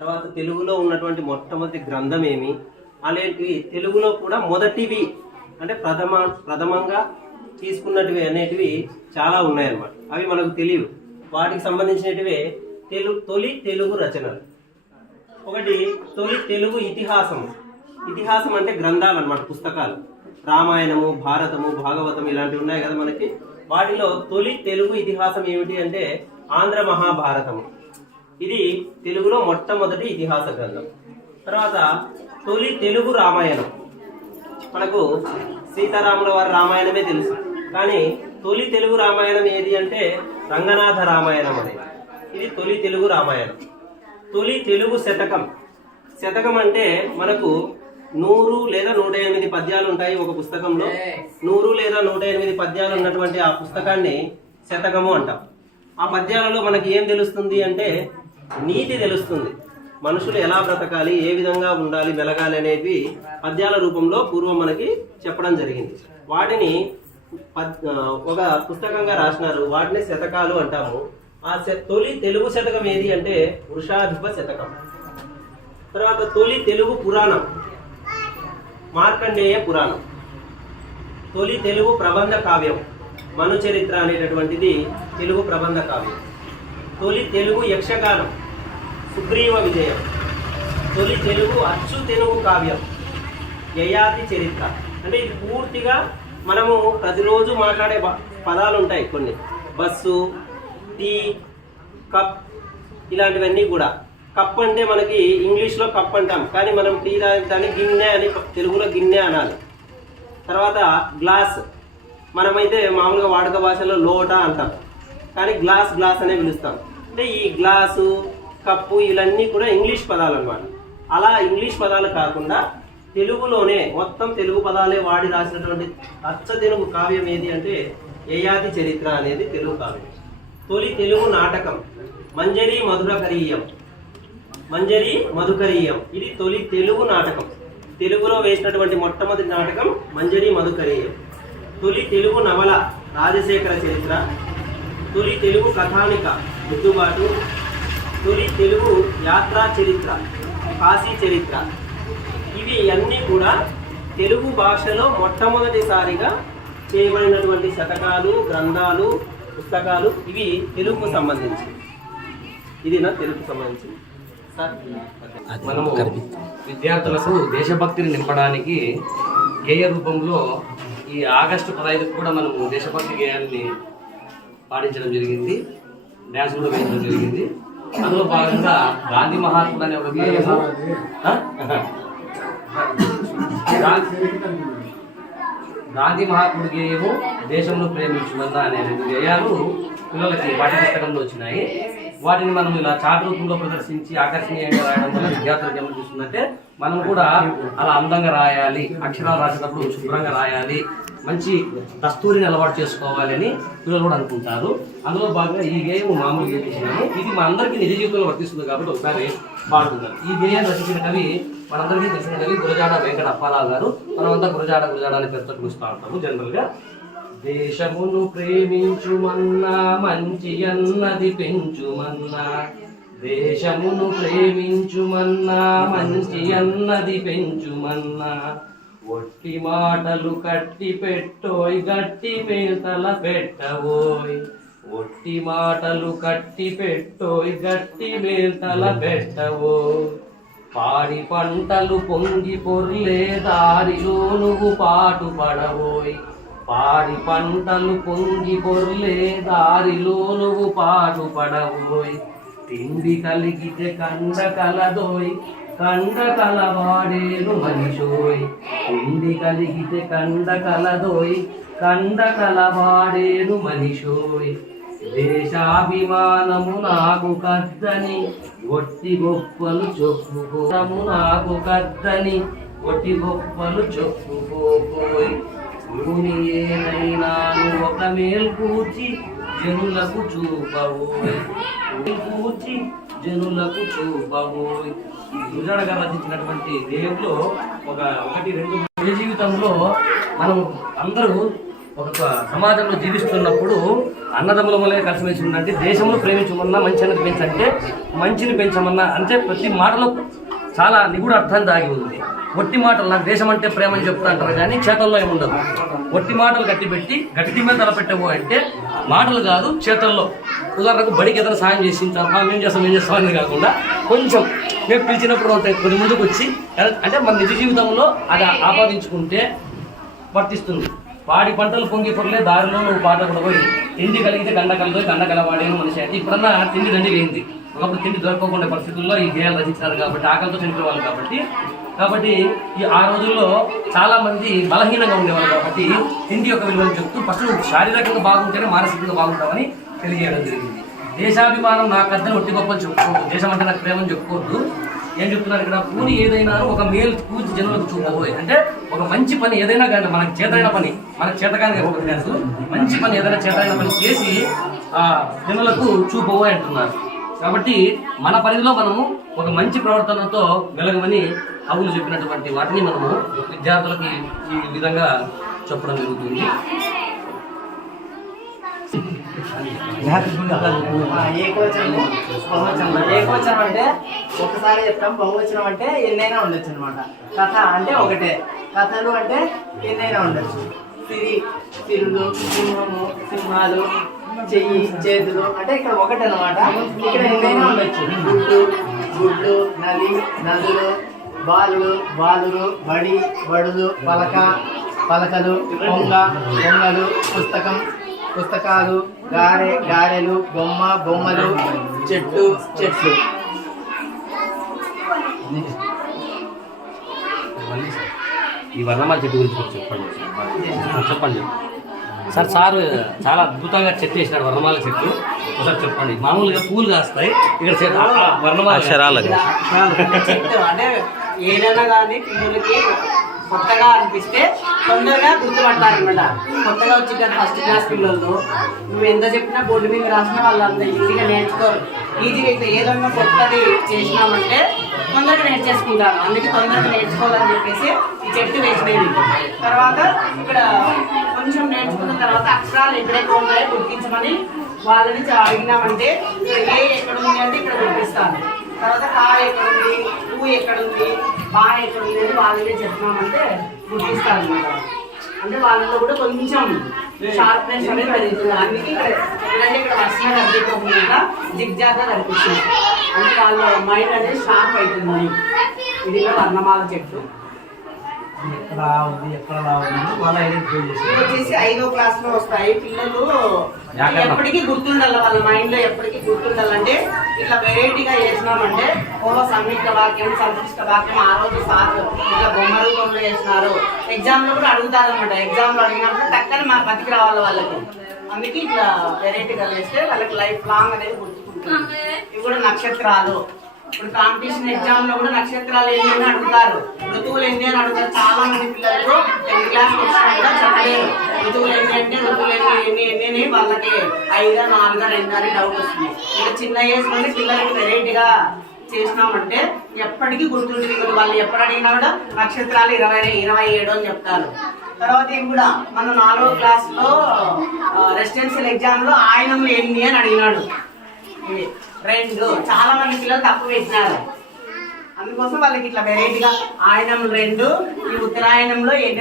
తర్వాత తెలుగులో ఉన్నటువంటి మొట్టమొదటి గ్రంథం ఏమి, అలాంటివి తెలుగులో కూడా మొదటివి అంటే ప్రథమంగా తీసుకున్నటివి అనేటివి చాలా ఉన్నాయన్నమాట. అవి మనకు తెలియవు. వాటికి సంబంధించినటివే తొలి తెలుగు రచనలు. ఒకటి తొలి తెలుగు ఇతిహాసం. ఇతిహాసం అంటే గ్రంథాలు అన్నమాట, పుస్తకాలు. రామాయణము, భారతము, భాగవతం ఇలాంటివి ఉన్నాయి కదా మనకి. వాటిలో తొలి తెలుగు ఇతిహాసం ఏమిటి అంటే ఆంధ్ర మహాభారతము. ఇది తెలుగులో మొట్టమొదటి ఇతిహాస గ్రంథం. తర్వాత తొలి తెలుగు రామాయణం. మనకు సీతారాముల వారి రామాయణమే తెలుసు, కానీ తొలి తెలుగు రామాయణం ఏది అంటే రంగనాథ రామాయణం అనేది. ఇది తొలి తెలుగు రామాయణం. తొలి తెలుగు శతకం. శతకం అంటే మనకు 100 లేదా 108 పద్యాలు ఉంటాయి ఒక పుస్తకంలో. 100 లేదా 108 పద్యాలు ఉన్నటువంటి ఆ పుస్తకాన్ని శతకము అంటాం. ఆ పద్యాలలో మనకి ఏం తెలుస్తుంది అంటే నీతి తెలుస్తుంది. మనుషులు ఎలా బ్రతకాలి, ఏ విధంగా ఉండాలి, మెలగాలి అనేవి పద్యాల రూపంలో పూర్వం మనకి చెప్పడం జరిగింది. వాటిని ఒక పుస్తకంగా రాసినారు. వాటిని శతకాలు అంటాము. ఆ తొలి తెలుగు శతకం ఏది అంటే వృషాధిప శతకం. తర్వాత తొలి తెలుగు పురాణం మార్కండేయ పురాణం. తొలి తెలుగు ప్రబంధ కావ్యం మనుచరిత్ర అనేటటువంటిది తెలుగు ప్రబంధ కావ్యం. తొలి తెలుగు యక్షగానం సుగ్రీవ విజయం. తొలి తెలుగు అచ్చు తెలుగు కావ్యం యయాతి చరిత్ర. అంటే ఇది పూర్తిగా మనము ప్రతిరోజు మాట్లాడే పదాలు ఉంటాయి కొన్ని. బస్సు, టీ, కప్ ఇలాంటివన్నీ కూడా. కప్ అంటే మనకి ఇంగ్లీష్లో కప్ అంటాం, కానీ మనం టీ దాన్ని గిన్నె అని తెలుగులో గిన్నె అనాలి. తర్వాత గ్లాస్ మనమైతే మామూలుగా వాడుక భాషలో లోటా అంటాం, కానీ గ్లాస్ గ్లాస్ అనే పిలుస్తాం. అంటే ఈ గ్లాసు, కప్పు ఇవన్నీ కూడా ఇంగ్లీష్ పదాలు అన్నమాట. అలా ఇంగ్లీష్ పదాలు కాకుండా తెలుగులోనే మొత్తం తెలుగు పదాలే వాడి రాసినటువంటి అచ్చ తెలుగు కావ్యం ఏది అంటే యయాతి చరిత్ర అనేది తెలుగు కావ్యం. తొలి తెలుగు నాటకం మంజరి మధురకరీయం. మంజరి మధుకరీయం ఇది తొలి తెలుగు నాటకం. తెలుగులో వేసినటువంటి మొట్టమొదటి నాటకం మంజరి మధుకరీయం. తొలి తెలుగు నవల రాజశేఖర చరిత్ర. తొలి తెలుగు కథానిక ముద్దుబాటు. తొలి తెలుగు యాత్రా చరిత్ర కాశీ చరిత్ర. ఇవి అన్నీ కూడా తెలుగు భాషలో మొట్టమొదటిసారిగా చేయబడినటువంటి శతకాలు, గ్రంథాలు, పుస్తకాలు. ఇవి తెలుగుకు సంబంధించి. ఇది నా తెలుగుకు సంబంధించి. మనము విద్యార్థులకు దేశభక్తిని నింపడానికి గేయ రూపంలో ఈ ఆగస్టు 15 కూడా మనము దేశభక్తి గేయాన్ని పాటించడం జరిగింది. డ్యాన్స్ కూడా వేయడం జరిగింది. అందులో భాగంగా గాంధీ మహాత్ముడు అనే ఒక గేయము, గాంధీ మహాత్ముడి గేయము, దేశంలో ప్రేమించుమన్నా అనే 2 గేయాలు పిల్లలకి పాఠ్య పుస్తకంలో వచ్చినాయి. వాటిని మనం ఇలా చాటు రూపంలో ప్రదర్శించి ఆకర్షణీయంగా రాయడం వల్ల విద్యార్థులకు ఏమని చూస్తుందంటే మనం కూడా అలా అందంగా రాయాలి, అక్షరాలు రాసేటప్పుడు శుభ్రంగా రాయాలి, మంచి దస్తూరిని అలవాటు చేసుకోవాలి అని పిల్లలు కూడా అనుకుంటారు. అందులో భాగంగా ఈ గేయం మామూలు గేయించినాము. ఇది మా అందరికీ నిజ జీవితంలో వర్తిస్తుంది కాబట్టి ఒకసారి పాడుతున్నారు. ఈ గేయాన్ని రచించిన కవి మనందరికీ తెలిసిన కవి గురజాడ వెంకట అప్పారావు గారు. మనమంతా గురజాడ అని పేరుతో పిలుస్తూ ఉంటాము జనరల్గా. దేశమును ప్రేమించుమన్నా మంచి అన్నది పెంచుమన్నా. దేశమును ప్రేమించుమన్నా మంచి అన్నది పెంచుమన్నా. ఒట్టి మాటలు కట్టి పెట్టోయ్ గట్టి మేతల పెట్టవోయ్. ఒట్టి మాటలు కట్టి పెట్టోయ్ గట్టి మేతల పెట్టవోయ్. పాడి పంటలు పొంగి పొర్లే దారిలో నువ్వు పాటు పడవోయ్. పాడి పంటలు పొంగి పొర్లే దారిలో నువ్వు పాటు పడవోయ్. తిండి కలిగితే కండ కలదోయ్ కండ కలవాడేను మనిషోయ్. తిండి కలిగితే కండ కలదోయ్ కండ కలవాడేను మనిషోయ్. దేశాభిమానము నాకు కద్దని ఒట్టి గొప్పలు చెప్పుకోము. నాకు కద్దని ఒట్టి గొప్పలు చెప్పుకోపోయ్. భూమి ఏనైనాను ఒక మేల్కూర్చి జనులకు చూపవోయ్. కూర్చి జనులకు చూపవోయ్. గురజాడ గారు రచించినటువంటి దేవుల్లో 1-2 జీవితంలో మనం అందరూ ఒక సమాజంలో జీవిస్తున్నప్పుడు అన్నదమ్ముల వల్లే కలిసిమెలిసి ఉండండి, దేశంలో ప్రేమించమన్నా మంచి అన్నది పెంచంటే మంచిని పెంచమన్నా అంటే ప్రతి మాటలో చాలా నిగూఢ అర్థం దాగి ఉంది. ఒట్టి మాటలు నాకు దేశం అంటే ప్రేమ అని చెప్తా అంటారు కానీ చేతల్లో ఏముండదు. ఒట్టి మాటలు గట్టిపెట్టి గట్టి మీద తలపెట్టవు అంటే మాటలు కాదు చేతల్లో. ఉదాహరణకు బడికి ఏదైనా సాయం చేసి మేము చేస్తాం అనేది కాకుండా కొంచెం మేము పిలిచినప్పుడు కొద్ది ముందుకు వచ్చి అంటే మన నిజ జీవితంలో అది ఆపాదించుకుంటే వర్తిస్తుంది. వాడి పంటలు పొంగి పొరలే దారిలో నువ్వు పాట కూడా పోయి తిండి కలిగితే గండ కలదో గండ కలవాడేమో మనిషి అంటే ఇప్పుడన్నా తిండి దండి లేనిది. ఒకప్పుడు తిండి దొరకకుండా పరిస్థితుల్లో ఈ గేయాలు రచించినారు కాబట్టి ఆకలితో చనిపోయేవాళ్ళు కాబట్టి ఆ రోజుల్లో చాలా మంది బలహీనంగా ఉండేవాళ్ళు కాబట్టి తిండి యొక్క విలువలు చెప్తూ ఫస్ట్ నువ్వు శారీరకంగా బాగుంటేనే మానసికంగా బాగుంటామని తెలియజేయడం జరిగింది. దేశాభిమానం నాకు అర్థం ఒట్టి గొప్పని చెప్పుకోవద్దు, దేశం అంటే నాకు ప్రేమని చెప్పుకోవద్దు. ఏం చెప్తున్నారు ఇక్కడ, పూని ఏదైనా ఒక మేలు పూర్తి జనులకు చూపబోయే అంటే ఒక మంచి పని ఏదైనా కానీ మనకు చేతైన పని, మనకు చేతకాని మంచి పని ఏదైనా చేతైన పని చేసి జనులకు చూపబోయే అంటున్నారు. కాబట్టి మన పరిధిలో మనము ఒక మంచి ప్రవర్తనతో వెలగమని కవులు చెప్పినటువంటి వాటిని మనము విద్యార్థులకి ఈ విధంగా చెప్పడం జరుగుతుంది. ఏకవచనం అంటే ఒకసారి చెప్తాం, బహువచనం అంటే ఎన్నైనా ఉండొచ్చు అనమాట. కథ అంటే ఒకటే, కథలు అంటే ఎన్నైనా ఉండొచ్చు. సిరులు, సింహము, సింహాలు, చెయ్యి, చేతులు అంటే ఇక్కడ ఒకటే అనమాట. ఇక్కడ ఎన్నైనా ఉండొచ్చు. గుడ్లు, నదులు, బాలులు, బడి, బడులు, పలకలు, పొంగలు, పుస్తకాలు, గారెలు, బొమ్మలు, చెట్లు. ఈ వర్ణమాల చెట్టు గురించి చెప్పండి సార్. చాలా అద్భుతంగా చెట్టు వేసినాడు, వర్ణమాల చెట్టు. ఒకసారి చెప్పండి. మామూలుగా పూలు కాస్తాయి, ఇక్కడ వర్ణమాల చెట్టు అంటే ఏదైనా కానీ పిల్లలకి కొత్తగా అనిపిస్తే తొందరగా గుర్తుపడతారనమాట. కొత్తగా వచ్చి ఫస్ట్ క్లాస్ పిల్లలు నువ్వు ఎంత చెప్పినా బోర్డు మీద రాసినా వాళ్ళు అంత ఈజీగా నేర్చుకోరు. ఈజీగా అయితే ఏదన్నా కొత్తది చేసినామంటే తొందరగా నేర్చేసుకుంటారు. అందుకే తొందరగా నేర్చుకోవాలని చెప్పేసి ఈ చెట్టు వేసినది. తర్వాత ఇక్కడ కొంచెం నేర్చుకున్న తర్వాత అక్షరాలు ఎక్కడెక్కడ ఉన్నాయో గుర్తించమని వాళ్ళని అడిగినామంటే ఇక్కడ ఎక్కడ ఉంది అంటే ఇక్కడ గుర్తిస్తాను. తర్వాత కా ఎక్కడుంది, ఊ ఎక్కడుంది, బా ఎక్కడుంది అని వాళ్ళనే చెప్తున్నామంటే గుర్తిస్తారు అనమాట. అంటే వాళ్ళలో కూడా కొంచెం షార్ప్నెస్ అనేది పెరుగుతుంది. అందుకే ఇక్కడ వర్షంగా కనిపించకుండా జిగ్జాగ్గా కనిపిస్తుంది. అంటే వాళ్ళ మైండ్ అనేది షార్ప్ అవుతుంది. ఇది వర్ణమాల చెట్టు. వచ్చేసి 5వ క్లాస్ లో వస్తాయి. పిల్లలు ఎప్పటికీ గుర్తుండాలి, వాళ్ళ మైండ్ లో ఎప్పటికీ గుర్తుండాలంటే ఇట్లా వెరైటీగా చేసినామంటే సంయుక్త వాక్యం, సంక్లిష్ట వాక్యం ఆ రోజు సార్ ఇట్లా బొమ్మ రూపంలో చేసినారు. ఎగ్జామ్ లో కూడా అడుగుతారు అనమాట. ఎగ్జామ్ లో అడిగినప్పుడు టక్కని మా బతికి రావాలి వాళ్ళకి. అందుకే ఇట్లా వెరైటీగా చేస్తే వాళ్ళకి లైఫ్ లాంగ్ అనేది గుర్తుకుంటుంది. ఇవి కూడా నక్షత్రాలు. ఇప్పుడు కాంపిటీషన్ ఎగ్జామ్ లో కూడా నక్షత్రాలు ఎన్ని అని అడుగుతారు, ఋతువులు ఎన్ని అని అడుగుతారు. చాలా మంది పిల్లలకు 10th క్లాస్ వచ్చినా కూడా చెప్పలేరు. ఋతువులు ఎన్ని అంటే ఋతువులు ఎన్ని వాళ్ళకి 5, 4, 2 అని డౌట్ వస్తుంది. ఇంకా చిన్న ఏజ్ నుండి పిల్లలకి వెరైటీగా చేసినామంటే ఎప్పటికీ గుర్తుంటుంది. వాళ్ళు ఎప్పుడు అడిగినా కూడా నక్షత్రాలు 27 అని చెప్తారు. తర్వాత ఇవి కూడా మన 4వ క్లాస్ లో రెసిడెన్షియల్ ఎగ్జామ్ లో ఆయనములు ఎన్ని అని అడిగినాడు. 2 చాలా మంది పిల్లలు తప్పు వేసినారు. అందుకోసం వాళ్ళకి ఇట్లా వెరైటీగా ఆయనం 2, ఈ ఉత్తరాయణంలో ఎన్ని